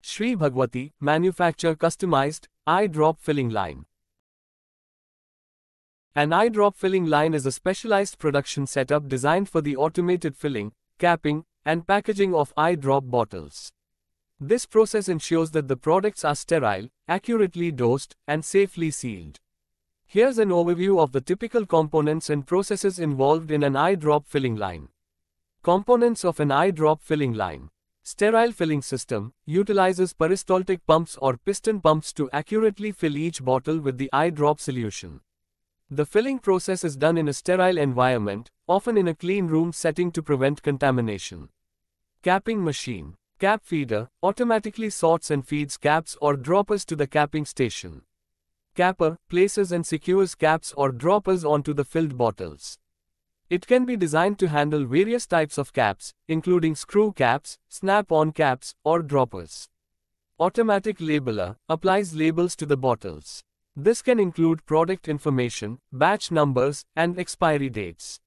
Shri Bhagwati, manufacture customized eye drop filling line. An eye drop filling line is a specialized production setup designed for the automated filling, capping, and packaging of eye drop bottles. This process ensures that the products are sterile, accurately dosed, and safely sealed. Here's an overview of the typical components and processes involved in an eye drop filling line. Components of an eye drop filling line. Sterile filling system utilizes peristaltic pumps or piston pumps to accurately fill each bottle with the eye drop solution. The filling process is done in a sterile environment, often in a clean room setting to prevent contamination. Capping machine. Cap feeder automatically sorts and feeds caps or droppers to the capping station. Capper places and secures caps or droppers onto the filled bottles. It can be designed to handle various types of caps, including screw caps, snap-on caps, or droppers. Automatic labeler applies labels to the bottles. This can include product information, batch numbers, and expiry dates.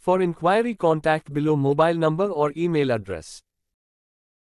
For inquiry, contact below mobile number or email address.